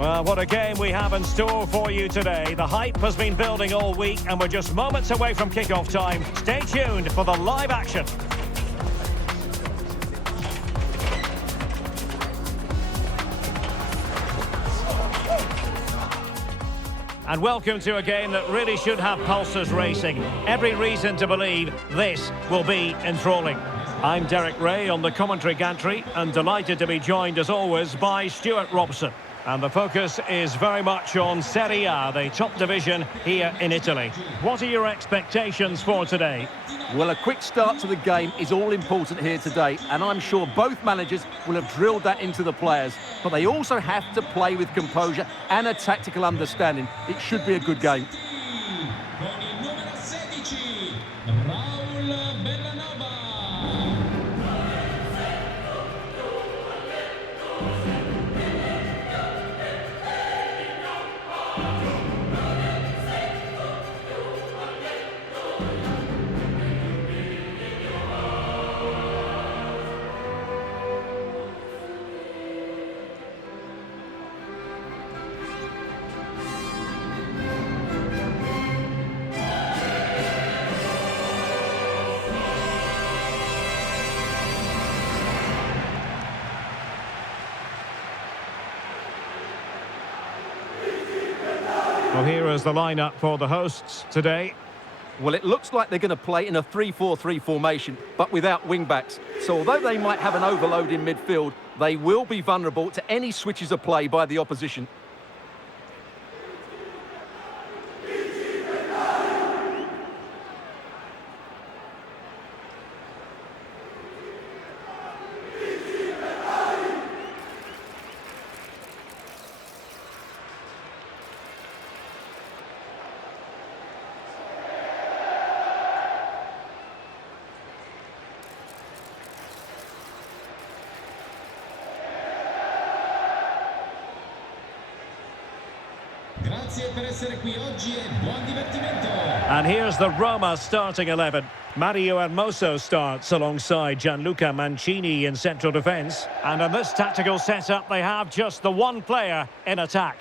Well, what a game we have in store for you today. The hype has been building all week and we're just moments away from kick-off time. Stay tuned for the live action. And welcome to a game that really should have pulses racing. Every reason to believe this will be enthralling. I'm Derek Ray on the commentary gantry and delighted to be joined as always by Stuart Robson. And the focus is very much on Serie A, the top division here in Italy. What are your expectations for today? Well, a quick start to the game is all important here today, and I'm sure both managers will have drilled that into the players. But they also have to play with composure and a tactical understanding. It should be a good game. Well, here is the lineup for the hosts today. Well, it looks like they're going to play in a 3-4-3 formation, but without wing-backs. So although they might have an overload in midfield, they will be vulnerable to any switches of play by the opposition. And here's the Roma starting 11. Mario Hermoso starts alongside Gianluca Mancini in central defence. And in this tactical setup, they have just the one player in attack.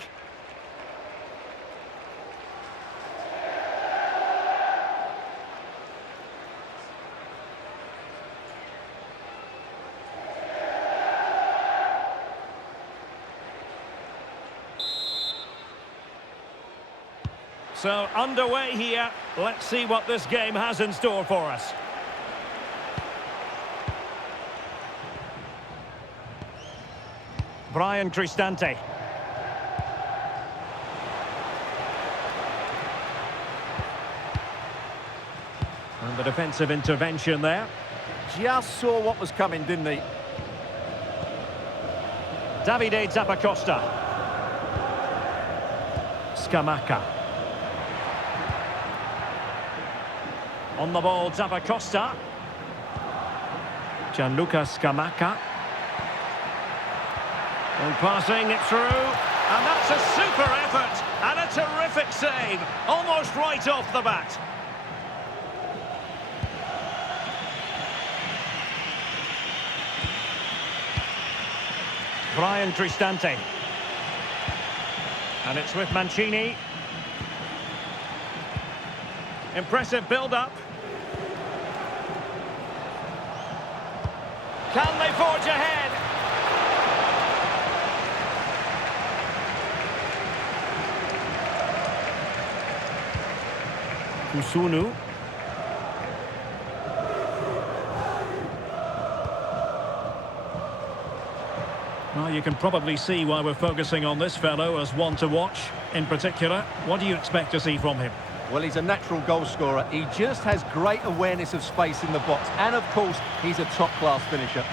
So, underway here. Let's see what this game has in store for us. Brian Cristante. And the defensive intervention there. Just saw what was coming, didn't he? Davide Zappacosta. Scamacca. On the ball, Zappacosta. Gianluca Scamacca. And passing it through. And that's a super effort. And a terrific save. Almost right off the bat. Brian Cristante. And it's with Mancini. Impressive build-up. Can they forge ahead? Kusunu. Well, you can probably see why we're focusing on this fellow as one to watch in particular. What do you expect to see from him? Well, he's a natural goal scorer. He just has great awareness of space in the box. And, of course, he's a top-class finisher.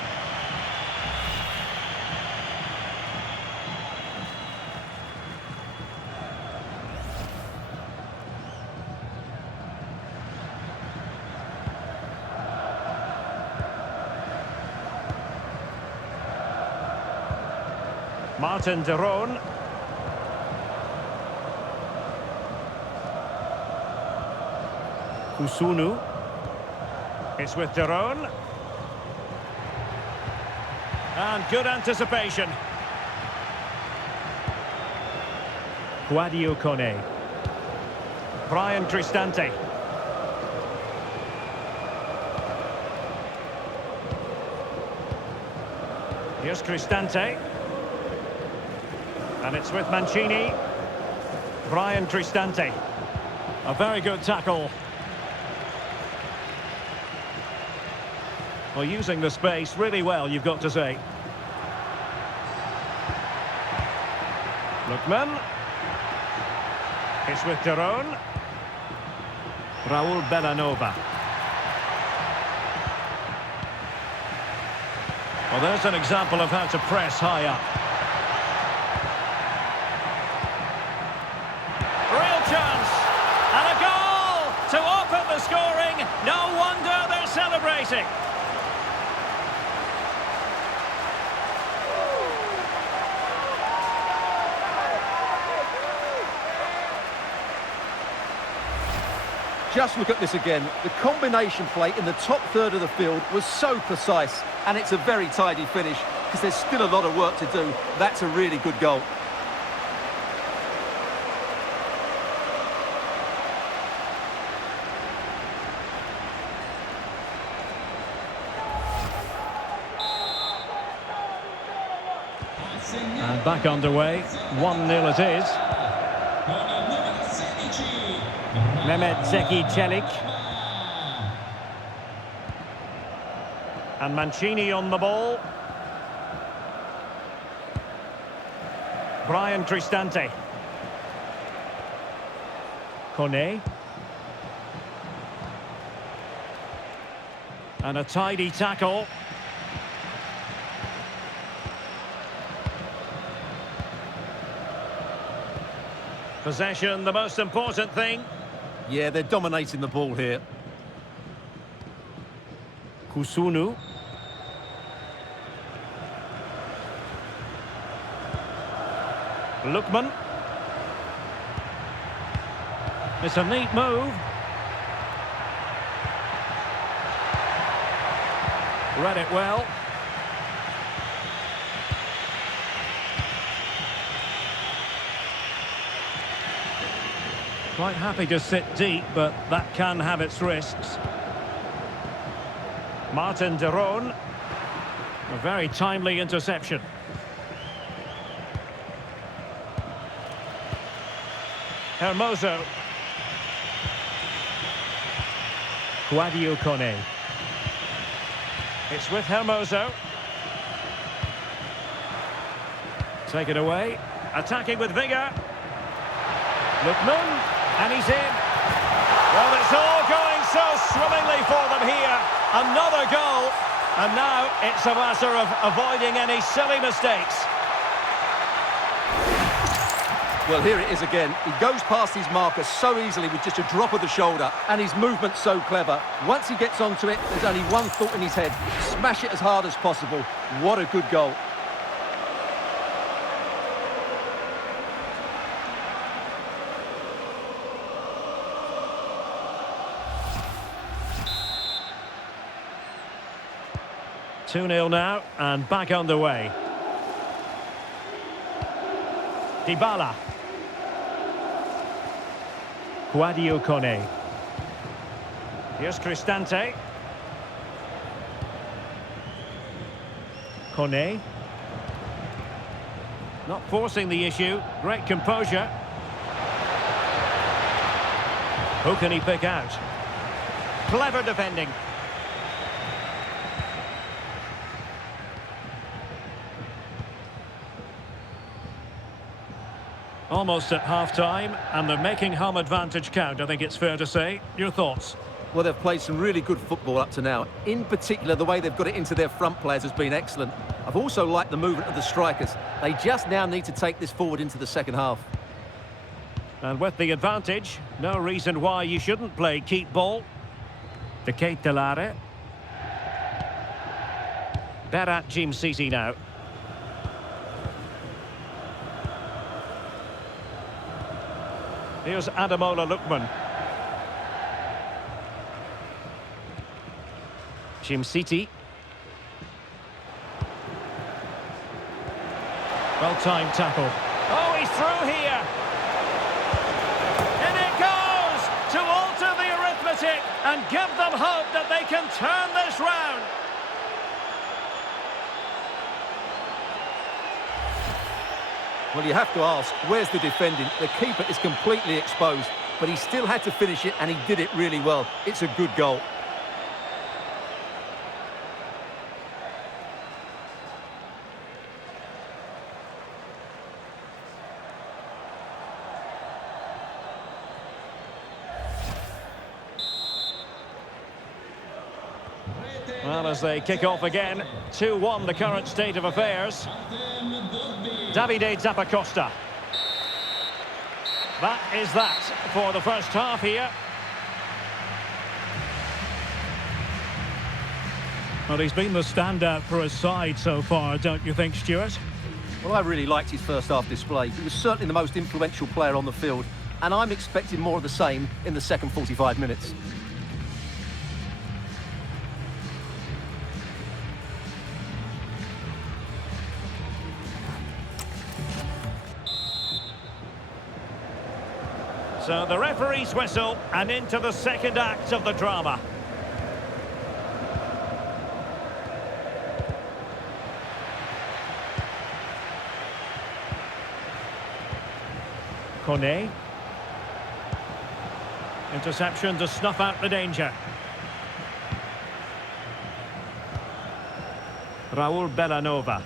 Martin de Roon. Kusunu. It's with de Roon. And good anticipation. Guadio Kone. Brian Cristante. Here's Cristante. And it's with Mancini. Brian Cristante. A very good tackle. Well, using the space really well, you've got to say. Lookman. It's with Derone. Raul Bellanova. Well, there's an example of how to press high up. Real chance. And a goal to open the scoring. No wonder they're celebrating. Just look at this again. The combination play in the top third of the field was so precise, and it's a very tidy finish because there's still a lot of work to do. That's a really good goal. And back underway. 1-0 it is. Mehmet Zeki Çelik. And Mancini on the ball. Brian Cristante. Kone. And a tidy tackle. Possession, the most important thing. Yeah, they're dominating the ball here. Kusunu. Lookman. It's a neat move. Read it well. Quite happy to sit deep, but that can have its risks. Martin Derone. A very timely interception. Hermoso. Guadio Kone. It's with Hermoso. Take it away. Attacking with vigour. Lookman. And he's in. Well, it's all going so swimmingly for them here. Another goal. And now it's a matter of avoiding any silly mistakes. Well, here it is again. He goes past his marker so easily with just a drop of the shoulder, and his movement's so clever. Once he gets onto it, there's only one thought in his head. Smash it as hard as possible. What a good goal. Two-nil now, and back underway. Dybala. Guadio Kone. Here's Cristante. Kone. Not forcing the issue. Great composure. Who can he pick out? Clever defending. Almost at half-time, and they're making home advantage count, I think it's fair to say. Your thoughts? Well, they've played some really good football up to now. In particular, the way they've got it into their front players has been excellent. I've also liked the movement of the strikers. They just now need to take this forward into the second half. And with the advantage, no reason why you shouldn't play keep ball. De Ketelare. Berat Jim City now. Here's Ademola Lookman. Jim City. Well-timed tackle. Oh, he's through here. and give them hope that they can turn this round. Well, you have to ask, where's the defending? The keeper is completely exposed, but he still had to finish it, and he did it really well. It's a good goal. Well, as they kick off again, 2-1 the current state of affairs. Davide Zappacosta. That is that for the first half here. Well, he's been the standout for his side so far, don't you think, Stuart? Well, I really liked his first half display. He was certainly the most influential player on the field, and I'm expecting more of the same in the second 45 minutes. So the referee's whistle, and into the second act of the drama. Kone. Interception to snuff out the danger. Raul Bellanova.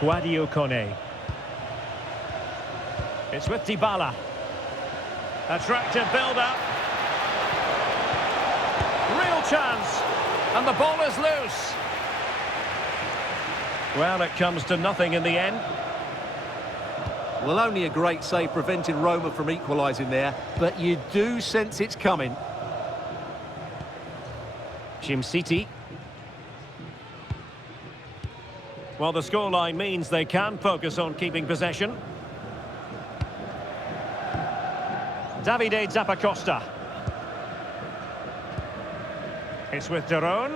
Guadio Kone. It's with Dybala. Attractive build-up. Real chance. And the ball is loose. Well, it comes to nothing in the end. Well, only a great save preventing Roma from equalising there, but you do sense it's coming. City. Well, the scoreline means they can focus on keeping possession. Davide Zappacosta. It's with Derone.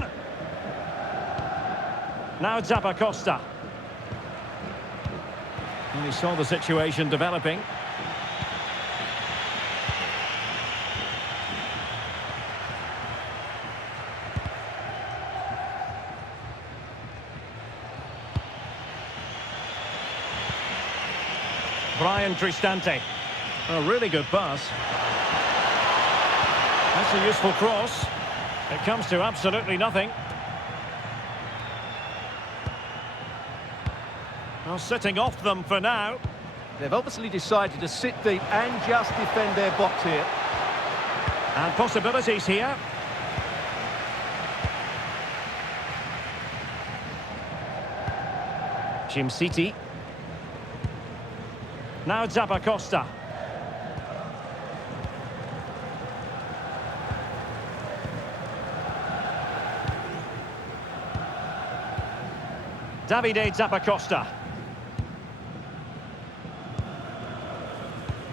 Now Zappacosta. And he saw the situation developing. Brian Cristante. A really good pass. That's a useful cross. It comes to absolutely nothing. Well, sitting off them for now. They've obviously decided to sit deep and just defend their box here. And possibilities here. City. Now Zappacosta. Davide Zappacosta.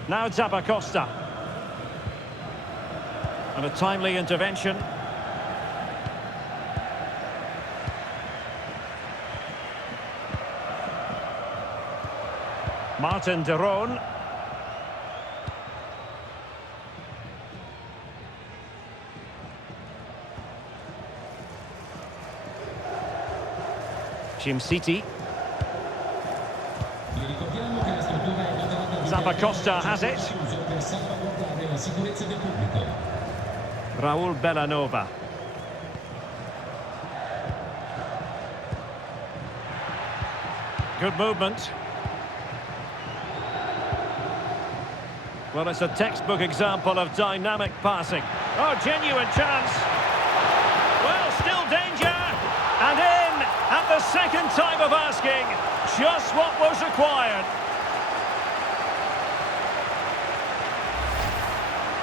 Now Zappacosta. And a timely intervention. Martin Derone. City. Zappacosta has it. Raul Bellanova. Good movement. Well, it's a textbook example of dynamic passing. Oh, genuine chance. Well, still danger. And in at the second time of asking. Just what was required.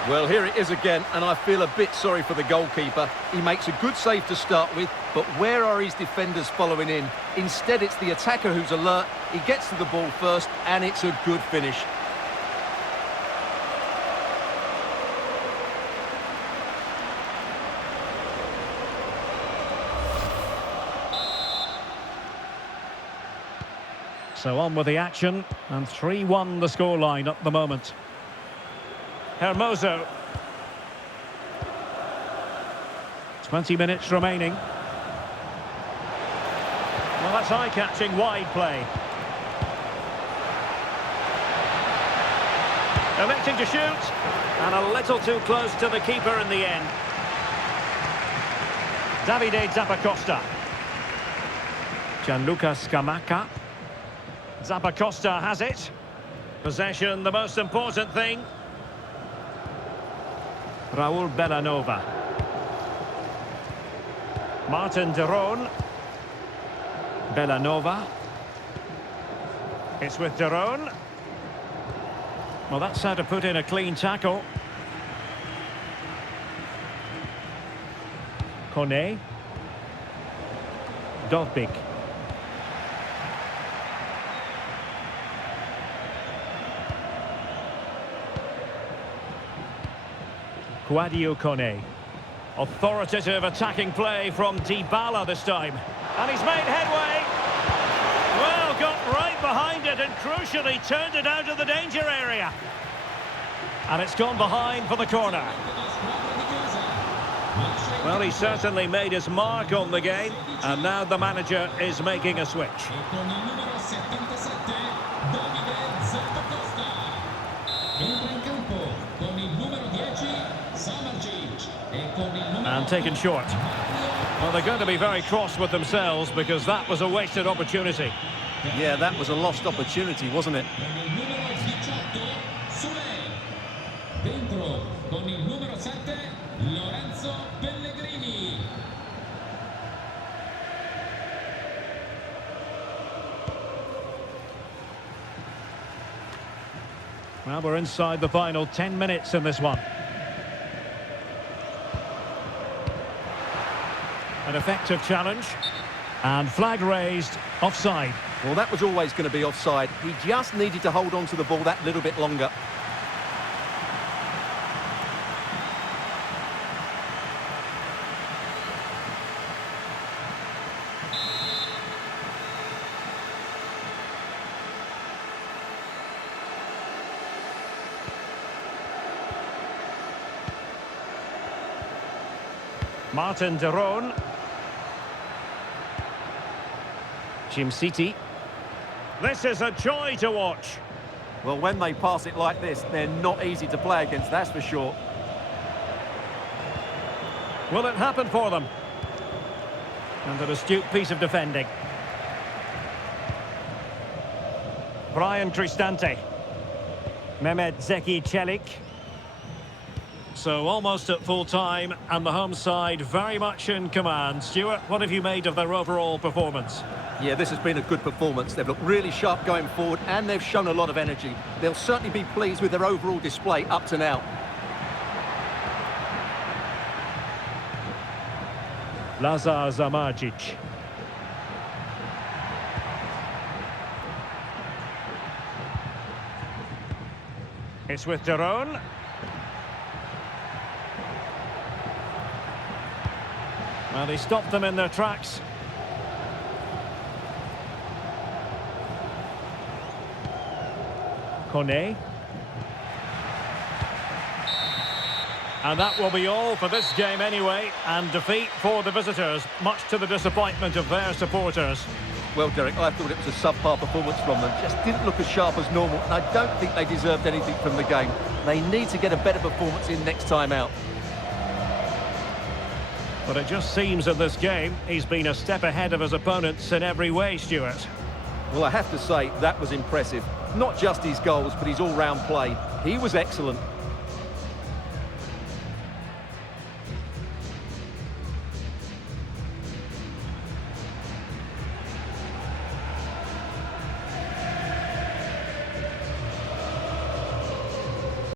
Well, here it is again, and I feel a bit sorry for the goalkeeper. He makes a good save to start with, but where are his defenders following in? Instead, it's the attacker who's alert. He gets to the ball first, and it's a good finish. So on with the action, and 3-1 the scoreline at the moment. Hermoso. 20 minutes remaining. Well, that's eye-catching wide play. Electing to shoot, and a little too close to the keeper in the end. Davide Zappacosta. Gianluca Scamacca. Zappacosta has it. Possession, the most important thing. Raul Bellanova. Martin de Roon. Bellanova. It's with de Roon. Well, that's how to put in a clean tackle. Kone. Dovbik. Quadio Kone. Authoritative attacking play from Dybala this time. And he's made headway. Well, got right behind it and crucially turned it out of the danger area. And it's gone behind for the corner. Well, he certainly made his mark on the game, and now the manager is making a switch. And taken short. Well, they're going to be very cross with themselves because that was a wasted opportunity. Yeah, that was a lost opportunity, wasn't it? Well, we're inside the final 10 minutes in this one. An effective challenge. And flag raised, offside. Well, that was always going to be offside. He just needed to hold on to the ball that little bit longer. Martin de Roon. Jim City. This is a joy to watch. Well, when they pass it like this, they're not easy to play against, that's for sure. Will it happen for them? And an astute piece of defending. Brian Cristante. Mehmet Zeki Çelik. So almost at full time, and the home side very much in command. Stuart, what have you made of their overall performance? Yeah, this has been a good performance. They've looked really sharp going forward, and they've shown a lot of energy. They'll certainly be pleased with their overall display up to now. Lazar Zamardzic. It's with de Roon. Well, they stopped them in their tracks. Kone. And that will be all for this game anyway, and defeat for the visitors, much to the disappointment of their supporters. Well, Derek, I thought it was a subpar performance from them. Just didn't look as sharp as normal, and I don't think they deserved anything from the game. They need to get a better performance in next time out. But it just seems in this game, he's been a step ahead of his opponents in every way, Stuart. Well, I have to say, that was impressive. Not just his goals, but his all-round play. He was excellent.